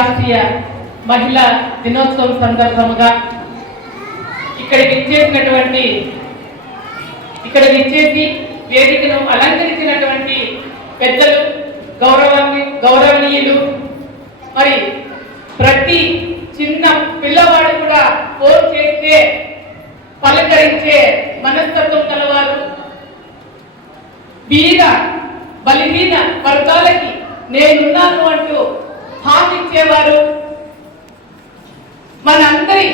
అంతర్రాష్ట్రీయ మహిళా దినోత్సవం సందర్భంగా ఇక్కడికి ఇచ్చేసినటువంటి ఇక్కడ ఇచ్చేసి వేదికను అలంకరించినటువంటి పెద్దలు గౌరవాన్ని గౌరవనీయులు మరి ప్రతి చిన్న పిల్లవాడు కూడా ఫోన్ చేస్తే పలకరించే మనస్తత్వం కలవారు. బీద బలిహీన వర్గాలకి నేనున్నాను అంటూ హామీ ఇచ్చేవారు మనందరి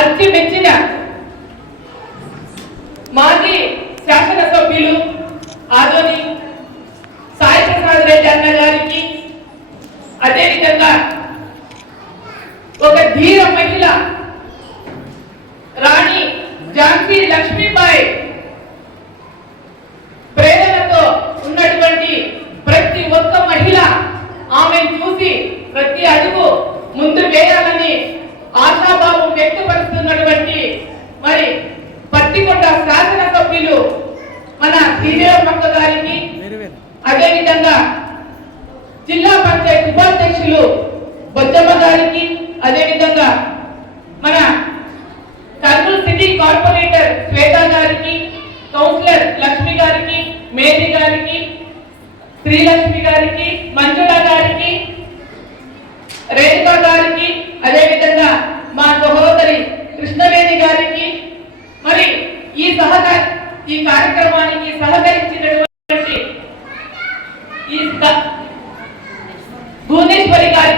అతి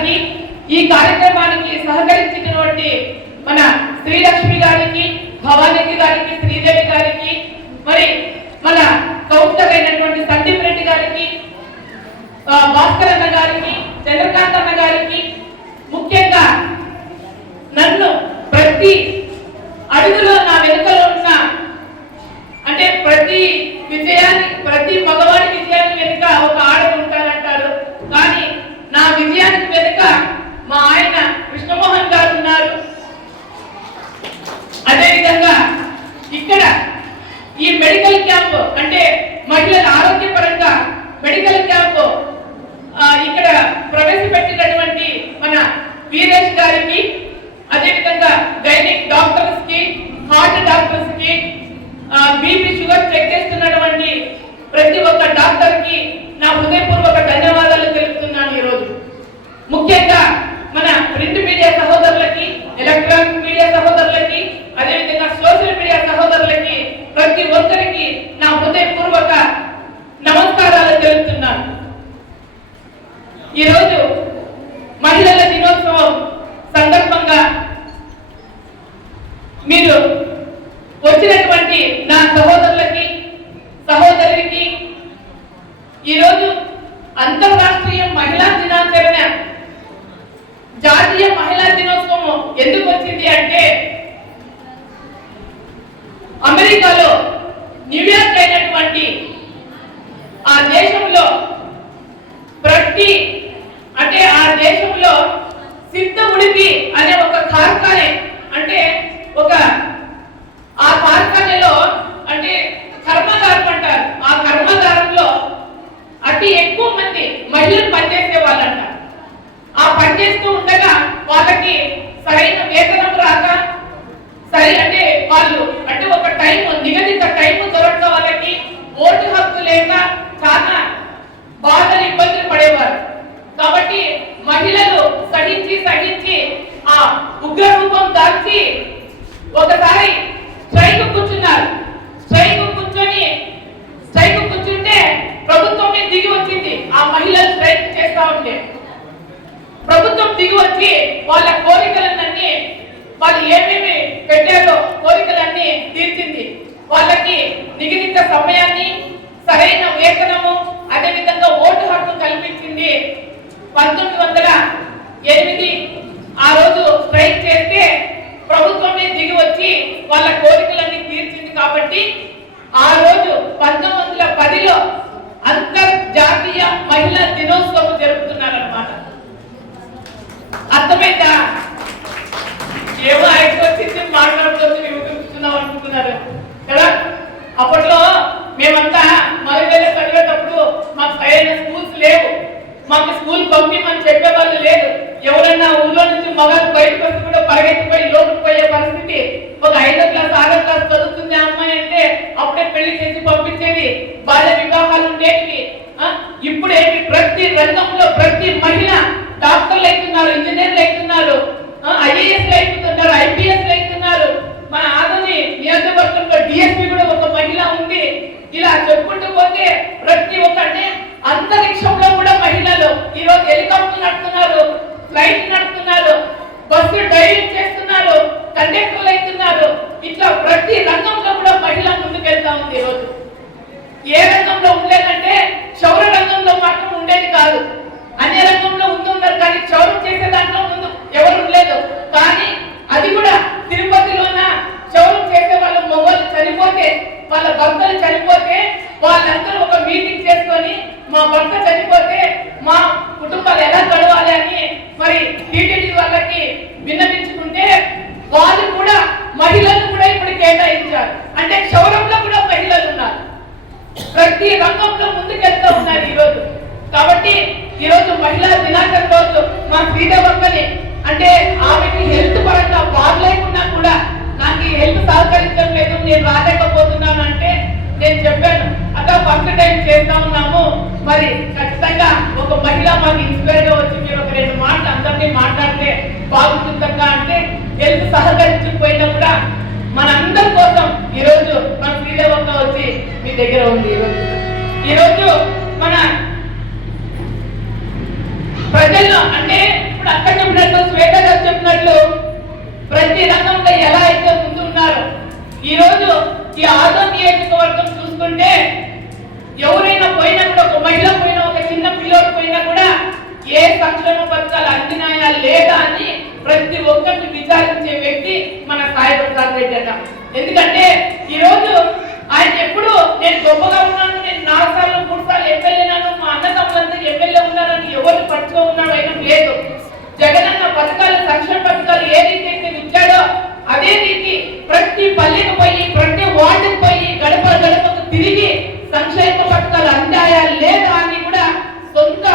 గారికి ఈ కార్యక్రమానికి సహకరించినటువంటి మన శ్రీలక్ష్మి గారికి భవానీ గారికి శ్రీదేవి గారికి మరి మన కౌంటర్ అయినటువంటి సందీప్ రెడ్డి గారికి భాస్కర్ అన్న గారికి చంద్రకాంత్ అన్న గారికి నిర్ణీత సమయాన్ని సరైన వేతనము అదేవిధంగా ఓటు హక్కు కల్పించింది పంతొమ్మిది వందల ఎనిమిది ఆ రోజు స్ట్రైక్ చేస్తే ప్రభుత్వమే దిగి వచ్చి వాళ్ళ కోరికలన్నీ తీర్చింది కాబట్టి ఆ రోజు పంతొమ్మిది వందల పదిలో అంతర్జాతీయ మహిళా దినోత్సవం జరుపుతున్నారన్నమాట. అర్థమైందా? ఏమో ఐదు వచ్చింది మాట్లాడుతుంది మేము చూస్తున్నాం అనుకుంటున్నారు కదా అప్పట్లో మేమంతా మహిళలు చదివేటప్పుడు మాకు సరైన స్కూల్స్ లేవు. మాకు స్కూల్ పంపిమని చెప్పేవాళ్ళు లేదు. ఎవరైనా ఊళ్ళో నుంచి మగారు బయటకు వచ్చి కూడా పరిగెత్తిపోయి లోపలికి పోయే పరిస్థితి ఒక ఐదో క్లాస్ ఆరో క్లాస్ చదువుతుంది అమ్మాయి అంటే అప్పుడే పెళ్ళి చేసి పంపించేది. బాల్య వివాహాలు ఉండేవి ఇప్పుడేమి ప్రతి రంగంలో ప్రతి మహిళ డాక్టర్లు అవుతున్నారు ఇంజనీర్లు అవుతున్నారు ఐఏఎస్ అవుతున్నారు ఐపీఎస్ అవుతున్నారు మన ఆదోని నియోజకవర్గంలో డిఎస్పీ కూడా ఒక మహిళ ఉంది ఇలా చెప్పుకుంటూ పోతే ప్రతి ఒక్క అంటే అంతరిక్షంలో కూడా మహిళలు ఈ రోజు హెలికాప్టర్ నడుపుతున్నారు ఫ్లైట్ నడుపుతున్నారు బస్సు డ్రైవింగ్ చేస్తున్నారు కండక్టర్లు అవుతున్నారు ఇట్లా ప్రతి రంగంలో కూడా మహిళ ముందుకెళ్తా ఉంది ఈ రోజు ఏ రంగంలో ఉండేదంటే క్షౌర రంగంలో మాత్రం ఉండేది కాదు అన్ని రంగంలో ముందు ఉన్నారు కానీ క్షౌరం చేసే దాంట్లో ముందు ఎవరు ఉండలేదు కానీ అది కూడా తిరుపతిలోన క్షౌరం చేసే వాళ్ళ మొగలు చనిపోతే వాళ్ళ భర్తలు చనిపోతే వాళ్ళందరూ ఒక మీటింగ్ చేసుకొని మా భర్త చనిపోతే మా కుటుంబాలు ఎలా గడవాలి అని మరి టీటీడీ వాళ్ళకి విన్నవించుకుంటే వాళ్ళు కూడా మహిళలు కూడా ఇప్పుడు కేటాయించారు. అంటే క్షౌరంలో కూడా మహిళలు ఉన్నారు. ప్రతి రంగంలో ముందుకెళ్తూ ఉన్నారు ఈరోజు. కాబట్టి ఈరోజు మహిళా దినాచరణ రోజు మా శ్రీదేవక్కని అంటే ఆమెకి హెల్త్ పరంగా బాగలేకున్నా కూడా నాకు హెల్త్ సహకరించడం లేదు నేను రాలేకపోతున్నాను అంటే నేను చెప్పాను. అక్క ఫస్ట్ టైం చేస్తా ఉన్నాము. మరి ఖచ్చితంగా ఒక మహిళ మాకు ఇన్స్పైర్గా వచ్చి మీరు ఒక రెండు మాటలు అందరినీ మాట్లాడితే బాగుంటుందక్క అంటే హెల్త్ సహకరించకపోయినా కూడా మనందరి కోసం ఈరోజు మన శ్రీదేవక్క వచ్చి మీ దగ్గర ఉంది ఈరోజు. ఈరోజు మన ప్రజల్లో అంటే ఇప్పుడు అక్కడ చెప్పినట్లు శ్వేత గారు చెప్పినట్లు ప్రతి రంగంలో ఎలా అయితే ముందు ఈరోజు ఈ రోజు ఆదో నియోజకవర్గం చూసుకుంటే ఎవరైనా పోయినా కూడా ఒక మహిళ పోయినా ఒక చిన్న పిల్లోడు పోయినా కూడా ఏ సంక్షేమ పథకాలు అందినాయా లేదా అని ప్రతి ఒక్కరిని విచారించే వ్యక్తి మన సాయి ప్రసాద్ రెడ్డి అన్న. ఎందుకంటే ఈ రోజు ఆయన ఎప్పుడు నేను గొప్పగా ఉన్నా సంక్షేమ పథకాలు అందాయా లేదా అని కూడా సొంత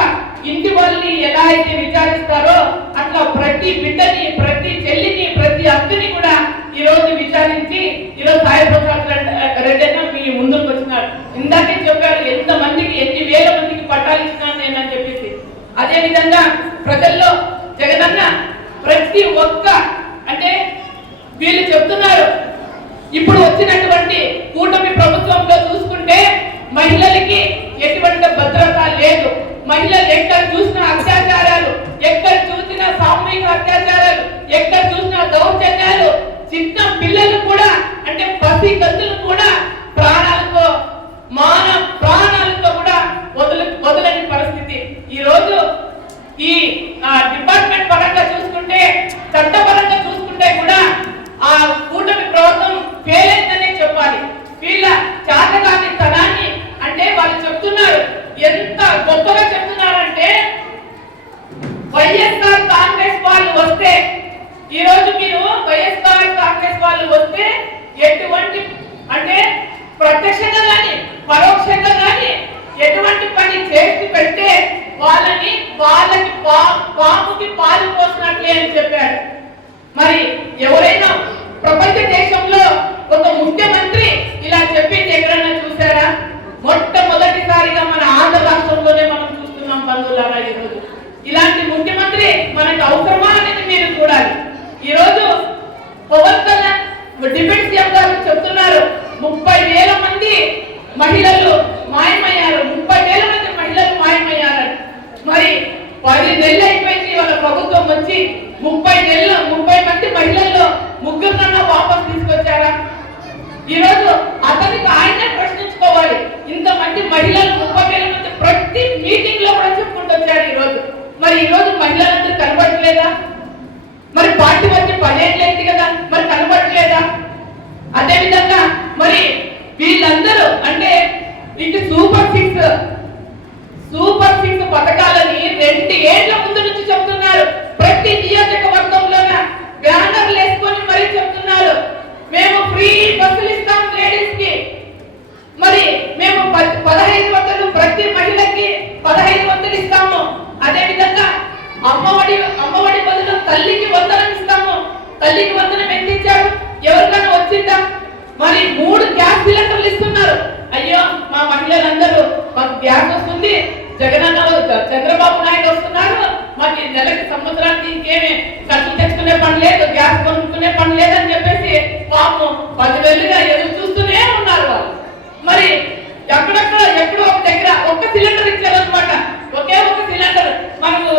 ఇంటి వాళ్ళని ఎలా అయితే విచారిస్తారో అట్లా ప్రతి బిడ్డని ప్రతి చెల్లిని ప్రతి అక్కని కూడా ఈ రోజు విచారించి ఈ రోజు సాయి ప్రసాద్ రెడ్డి అన్న మీ ముందుకు వచ్చినారు ఇందాకే చెప్పారు ఎంత మందికి ఎన్ని వేల మందికి పట్టాలు ఇచ్చినాను నేను అని చెప్పేసి అదే విధంగా ప్రజల్లో జగనన్న ప్రతి ఒక్క అంటే వీళ్ళు చెప్తున్నారు. ఇప్పుడు వచ్చినటువంటి కూటమి ప్రభుత్వంలో చూసుకుంటే మహిళలకి ఎటువంటి భద్రత లేదు. మహిళలు ఎక్కడ చూసిన అత్యాచారాలు ఎక్కడ చూసిన సామూహిక అత్యాచారాలు ఎక్కడ చూసిన దౌర్జన్యాలు చిన్న పిల్లలు కూడా అంటే పసి గంతులు కూడా ప్రాణాలతో మాన ప్రాణాలతో కూడా వదల వదలని పరిస్థితి. ఈ రోజు ఈ డిపార్ట్మెంట్ పరంగా చూసుకుంటే చట్టపరంగా చూసుకుంటే కూడా ఆ కూటమి ప్రభుత్వం ఫెయిల్ అయిందనే చెప్పాలి. వీళ్ళ చాతగాని తనాన్ని అంటే వాళ్ళు చెప్తున్నారు. ఎంత గొప్పగా చెప్తున్నారంటే వైఎస్ఆర్ కాంగ్రెస్ వాళ్ళు వస్తే ఈ రోజు మీరు వైఎస్ఆర్ కాంగ్రెస్ వాళ్ళు వస్తే ఎటువంటి అంటే ప్రత్యక్షంగా కానీ పరోక్షంగా కానీ ఎటువంటి పని చేసి పెడితే వాళ్ళని వాళ్ళకి పా- పాముకి పాలు పోసినట్లే అని చెప్పాడు. మరి ఎవరైనా ప్రపంచ దేశంలో ఒక ముఖ్యమంత్రి ఇలా చెప్పింది ఎక్కడైనా చూసారా మొట్టమొదటిసారిగా మన ఆంధ్ర రాష్ట్రంలోనే మనం చూస్తున్నాం బంధువులారా ఈరోజు. ఇలాంటి ముఖ్యమంత్రి మనకు అవసరమా అనేది మీరు చూడాలి. ఈరోజు పవన్ కళ్యాణ్ డిప్యూటీ సీఎం గారు చెప్తున్నారు ముప్పై వేల మంది మహిళలు మాయమయ్యారు ముప్పై వేల మంది మహిళలు మాయమయ్యారు మరి పది నెలలు అయిపోయింది వాళ్ళ ప్రభుత్వం వచ్చి ముప్పై నెలలు ముప్పై మంది మహిళల్లో ముగ్గురునన్నా వాపస్ తీసుకొచ్చారా ఈ రోజు అతనికి ఆయనే ప్రశ్నించుకోవాలి ఇంతమంది మహిళలు ముప్పై వేల మంది ప్రతి మీటింగ్లో కూడా చెప్పుకుంటూ వచ్చారు ఈ రోజు మరి ఈ రోజు మహిళలందరూ కనబడట్లేదా? మరి పార్టీ వచ్చి పదేళ్ళైంది కదా? మరి కనబడట్లేదా? అదే విధంగా మరి వీళ్ళందరూ అంటే ఇంటి సూపర్ సిక్స్ సూపర్ సిక్స్ పథకాలని రెండు ఏళ్ళ ముందు నుంచి చెప్తున్నారు. ప్రతి నియోజకవర్గంలోన బ్యానర్లు వేసుకొని మరీ చెప్తున్నారు. మేము ఫ్రీ బస్సులు ఇస్తాం లేడీస్కి మరి మేము ప- పదహైదు వందలు ప్రతి మహిళకి పదహైదు వందలు ఇస్తాము. అదే విధంగా అమ్మఒడి అమ్మఒడి బదులు తల్లికి వందనం ఇస్తాము. తల్లికి వందనం ఎంత ఇచ్చాడు ఎవరికైనా వచ్చిందా? మరి మూడు గ్యాస్ సిలిండర్లు ఇస్తున్నారు. అయ్యో మా మహిళలందరూ మాకు గ్యాస్ వస్తుంది. జగనన్న చంద్రబాబు నాయుడు వస్తున్నారు. మాకు ఈ నెలకి సంవత్సరానికి ఇంకేమి ఖర్చు తెచ్చుకునే పని లేదు గ్యాస్ కొనుక్కునే పని లేదని చెప్పేసి పాపం పదివేలుగా ఎదురు మరి ఎక్కడెక్కడ ఎక్కడో ఒక దగ్గర ఒక్క సిలిండర్ ఇచ్చారనమాట ఒకే ఒక సిలిండర్. మనము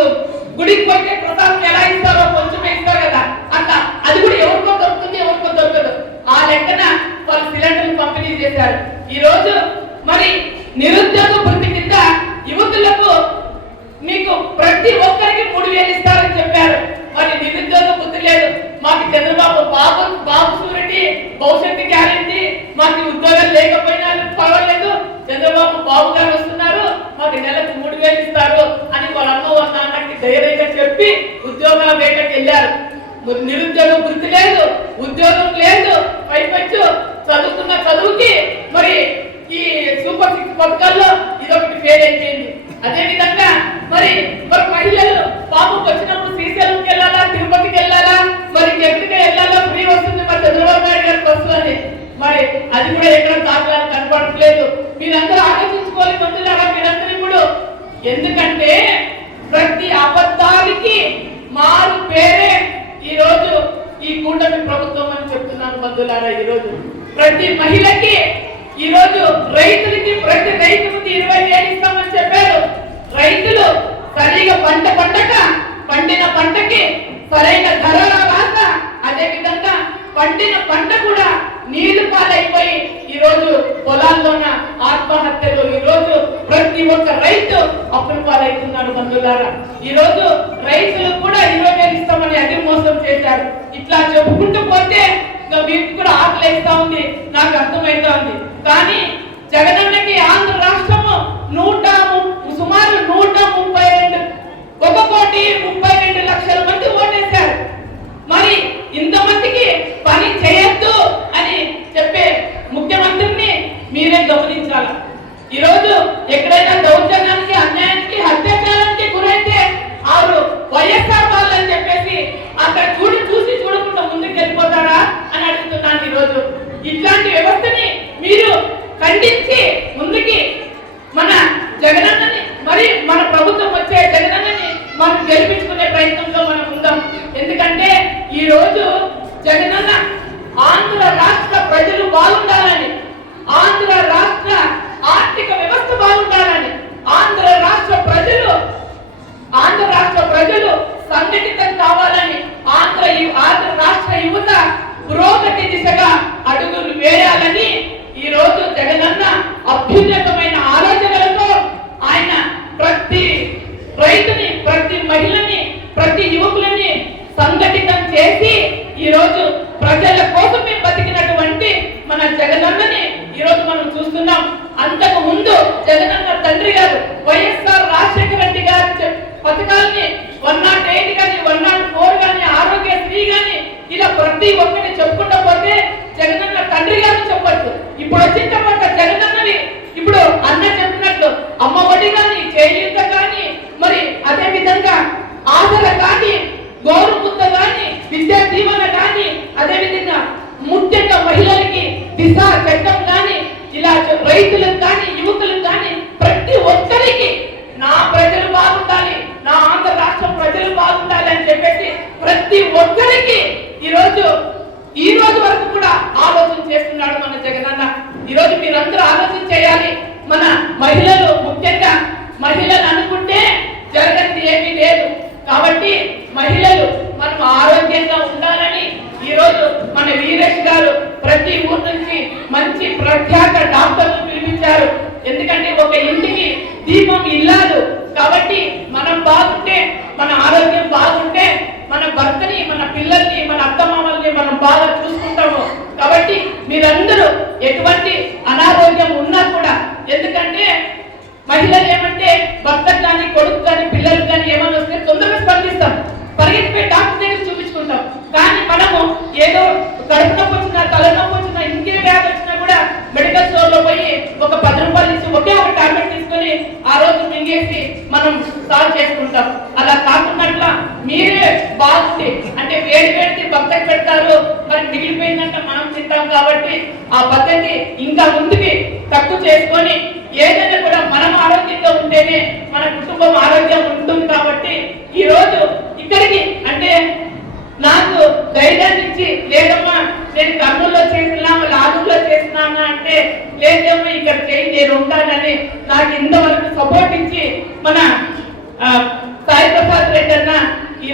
గుడికి పోతే ప్రసాదం ఎలా ఇస్తారో కొంచెం ఇస్తారు కదా. అట్లా. అది కూడా ఎవరికో దొరుకుతుంది ఎవరికో దొరకదు. ఆ లెక్కన వాళ్ళు సిలిండర్లు పంపిణీ చేశారు. ఈ రోజు మరి నిరుద్యోగ వృత్తి కింద యువకులకు మీకు ప్రతి ఒక్కరికి మూడు వేలు ఇస్తారని చెప్పారు మరి నిరుద్యోగ బుద్ధి లేదు మాకు చంద్రబాబు బాబు బాబు సూరెడ్డి భవిష్యత్తు గ్యారెంటీ మాకు ఉద్యోగం లేకపోయినా పర్వాలేదు చంద్రబాబు బాబు గారు వస్తున్నారు మాకు నెలకు మూడు వేలు ఇస్తారు అని వాళ్ళ అమ్మ వాళ్ళ నాన్నకి ధైర్యంగా చెప్పి ఉద్యోగాల వేటకి వెళ్ళారు. నిరుద్యోగం నిరుద్యోగ వృత్తి లేదు ఉద్యోగం లేదు పైపచ్చు చదువుకున్న చదువుకి మరి ఈ సూపర్ సిక్స్ పథకాల్లో ఇదొకటి పేరు అయిపోయింది. అదే విధంగా మరి మరి మహిళలు పాపకు వచ్చినప్పుడు శ్రీశైలంకి వెళ్ళాలా తిరుపతికి వెళ్ళాలా మరి ఎక్కడికి వెళ్ళాలా ఫ్రీ వస్తుంది మరి చంద్రబాబు నాయుడు గారికి వస్తుంది మరి అది కూడా ఎక్కడ దాఖలా కనపడట్లేదు. మీరందరూ ఆలోచించుకోవాలి మందులారా మీరందరూ ఇప్పుడు. ఎందుకంటే మారు పేరే ఈ రోజు ఈ కూటమి ప్రభుత్వం అని చెప్తున్నాను బంధువులారా ఈ రోజు ప్రతి మహిళకి ఈ రోజు రైతులకి ప్రతి రైతులకి ఇరవై వేలు ఇస్తామని చెప్పారు. రైతులు సరిగా పంట పండక పండిన పంటకి సరైన ధర రాక అదే విధంగా పండిన పంట కూడా నీళ్ళు పాలైపోయి ఈరోజు పొలాల్లోన ఆత్మహత్యలు ఈరోజు ఒక్క రైతు అప్పుల పాలవుతున్నాడు బంధువులారా. ఈ రోజు రైతులకు కూడా ఇరవై వేలు ఇస్తామని అది మోసం చేశారు. ఇట్లా చెప్పుకుంటూ పోతే ఇంకా మీకు కూడా ఆకలి ఉంది. నాకు అర్థమైతా ఉంది. కానీ జగనన్నకి ఆంధ్ర రాష్ట్రము నూట సుమారు నూట ముప్పై రెండు ఒక కోటి ముప్పై రెండు లక్షల మంది ఓటేశారు. మరి ఇంతమందికి పని చేయొద్దు అని చెప్పే ముఖ్యమంత్రిని మీరే గమనించాలి? ఈరోజు ఎక్కడైనా దౌర్జన్యానికి అన్యాయానికి హత్యాచారానికి గురైతే వారు వైఎస్ఆర్ మన వీరేష్ గారు ప్రతి ఊరు నుంచి మంచి ప్రఖ్యాత డాక్టర్లు పిలిపించారు. ఎందుకంటే ఒక ఇంటికి దీపం ఇల్లాదు. కాబట్టి మనం బాగుంటే మన ఆరోగ్యం బాగుంటే మన భర్తని మన పిల్లల్ని మన అత్తమామల్ని మనం బాగా చూసుకుంటాము. కాబట్టి మీరందరూ ఎటువంటి అనారోగ్యం ఉన్నా కూడా ఎందుకంటే మహిళలు ఏమంటే భర్త కానీ కొడుకు కానీ పిల్లలు కానీ ఏమైనా వస్తే తొందరగా స్పందిస్తాం. పరిగెత్తిపోయి డాక్టర్ దగ్గర చూపించుకుంటాం. కానీ మనము ఏదో కడుపు నొప్పి వచ్చినా తలనొప్పి వచ్చినా ఇంకే వ్యాధి వచ్చినా కూడా మెడికల్ స్టోర్లో పోయి ఒక పది రూపాయలు ఇచ్చి ఒకే ఒక టాబ్లెట్ తీసుకొని ఆ రోజు మింగేసి మనం సాల్వ్ చేసుకుంటాం. అలా కాకుండా మీరే బాగుంది అంటే వేడి వేడిది భక్తకి పెడతారు మరి మిగిలిపోయిందంట మనం తింటాం కాబట్టి ఆ పద్ధతి ఇంకా ముందుకి తక్కువ చేసుకొని ఏదైనా కూడా మనం ఆరోగ్యంగా ఉంటేనే మన కుటుంబం ఆరోగ్యం ఉంటుంది కాబట్టి ఈ రోజు ఇక్కడికి అంటే నాకు ధైర్యాన్ని ఇచ్చి లేదమ్మా నేను కర్నూలులో చేసినా లాగూరులో చేసినామా అంటే లేదమ్మా ఇక్కడ చేయి నేను ఉంటానని నాకు ఇంతవరకు సపోర్ట్ ఇచ్చి మన సాయి ప్రసాద్ రెడ్డి అన్న ఈ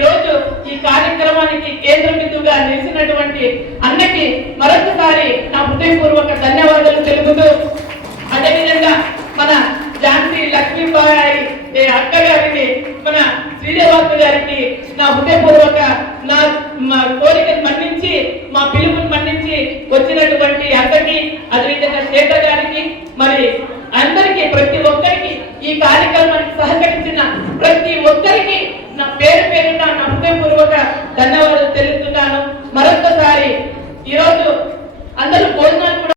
ఈ కార్యక్రమానికి కేంద్ర బిందుగా నిలిచినటువంటి అన్నకి మరొకసారి నా హృదయపూర్వక ధన్యవాదాలు తెలుపుతూ అదేవిధంగా మన ఝాన్సీ లక్ష్మీబాయి అక్క గారిని మన శ్రీదేవాత్మ గారికి నా హృదయపూర్వక నా మా కోరికను మన్నించి మా పిలుపుని మన్నించి వచ్చినటువంటి అక్కకి అదేవిధంగా శేఖర్ గారికి మరి అందరికీ ప్రతి ఒక్కరికి ఈ కార్యక్రమానికి సహకరించిన ప్రతి ఒక్కరికి నా పేరు పేరున నా హృదయపూర్వక ధన్యవాదాలు తెలుపుతున్నాను. మరొకసారి ఈరోజు అందరూ భోజనాలు కూడా